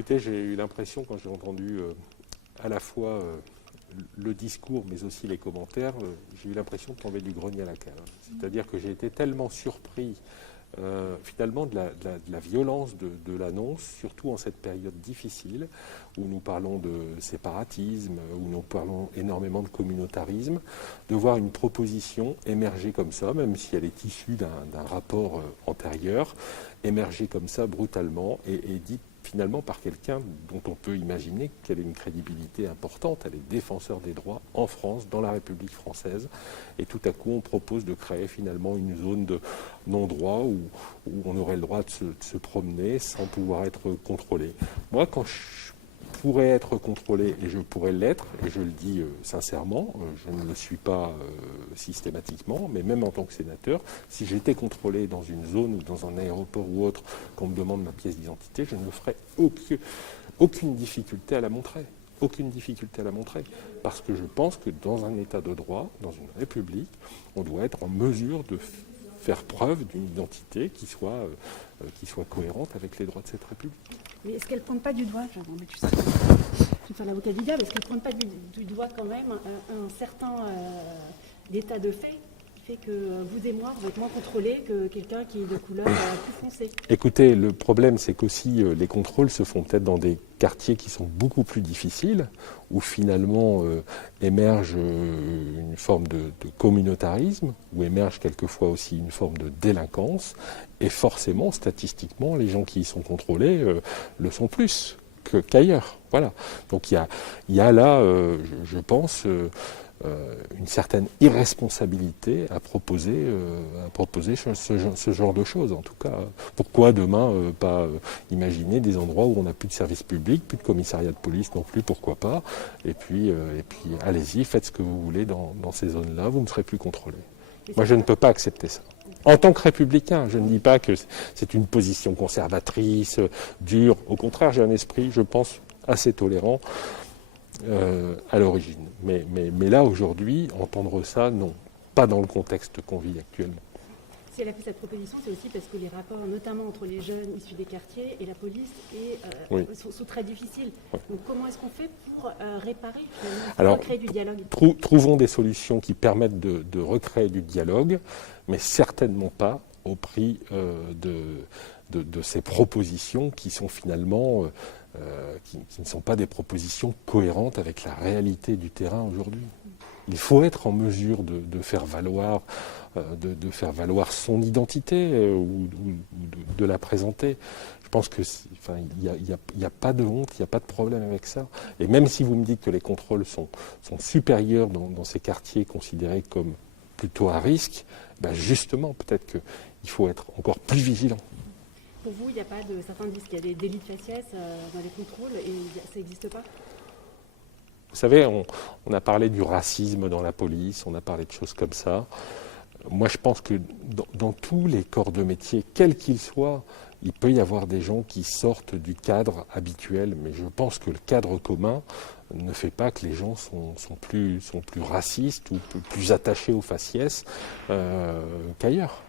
Écoutez, j'ai eu l'impression, quand j'ai entendu à la fois le discours, mais aussi les commentaires, j'ai eu l'impression de tomber du grenier à la cave. C'est-à-dire que j'ai été tellement surpris, finalement, de la violence de l'annonce, surtout en cette période difficile, où nous parlons de séparatisme, où nous parlons énormément de communautarisme, de voir une proposition émerger comme ça, même si elle est issue d'un rapport antérieur, émerger comme ça brutalement et dite finalement par quelqu'un dont on peut imaginer qu'elle ait une crédibilité importante. Elle est défenseur des droits en France, dans la République française. Et tout à coup, on propose de créer finalement une zone de non-droit où on aurait le droit de se promener sans pouvoir être contrôlé. Moi, quand je pourrais être contrôlé, et je pourrais l'être, et je le dis sincèrement, je ne le suis pas systématiquement, mais même en tant que sénateur, si j'étais contrôlé dans une zone ou dans un aéroport ou autre, qu'on me demande ma pièce d'identité, je ne me ferais aucune difficulté à la montrer. Aucune difficulté à la montrer. Parce que je pense que dans un état de droit, dans une république, on doit être en mesure de faire preuve d'une identité qui soit cohérente avec les droits de cette république. Mais est-ce qu'elle ne pointe pas du doigt, je vais faire l'avocat du diable, est-ce qu'elle ne pointe pas du doigt quand même un certain état de fait qui fait que vous et moi, on va être moins contrôlés que quelqu'un qui est de couleur plus foncée? Écoutez, le problème, c'est qu'aussi les contrôles se font peut-être dans des quartiers qui sont beaucoup plus difficiles, où finalement émerge une forme de communautarisme, où émerge quelquefois aussi une forme de délinquance, et forcément, statistiquement, les gens qui y sont contrôlés le sont plus qu'ailleurs. Voilà. Donc il y a là, je pense, une certaine irresponsabilité à proposer ce genre de choses. En tout cas, pourquoi demain pas imaginer des endroits où on n'a plus de service public, plus de commissariat de police non plus, pourquoi pas, et puis allez-y, faites ce que vous voulez dans ces zones-là, vous ne serez plus contrôlés. Moi, je ne peux pas accepter ça. En tant que républicain, je ne dis pas que c'est une position conservatrice, dure. Au contraire, j'ai un esprit, je pense, assez tolérant à l'origine. Mais là, aujourd'hui, entendre ça, non. Pas dans le contexte qu'on vit actuellement. Si elle a fait cette proposition, c'est aussi parce que les rapports, notamment entre les jeunes issus des quartiers et la police, sont très difficiles. Oui. Donc comment est-ce qu'on fait pour réparer, pour recréer du dialogue? Trouvons des solutions qui permettent de recréer du dialogue, mais certainement pas au prix de ces propositions qui sont finalement qui ne sont pas des propositions cohérentes avec la réalité du terrain aujourd'hui. Il faut être en mesure de faire valoir son identité ou de la présenter. Je pense que il n'y a pas de honte, il n'y a pas de problème avec ça. Et même si vous me dites que les contrôles sont supérieurs dans ces quartiers considérés comme plutôt à risque, ben justement, peut-être qu'il faut être encore plus vigilant. Pour vous, il n'y a pas de... Certains disent qu'il y a des délits de faciès dans les contrôles et ça n'existe pas? Vous savez, on a parlé du racisme dans la police, on a parlé de choses comme ça. Moi, je pense que dans tous les corps de métier, quels qu'ils soient, il peut y avoir des gens qui sortent du cadre habituel, mais je pense que le cadre commun ne fait pas que les gens sont plus racistes ou plus attachés au faciès qu'ailleurs.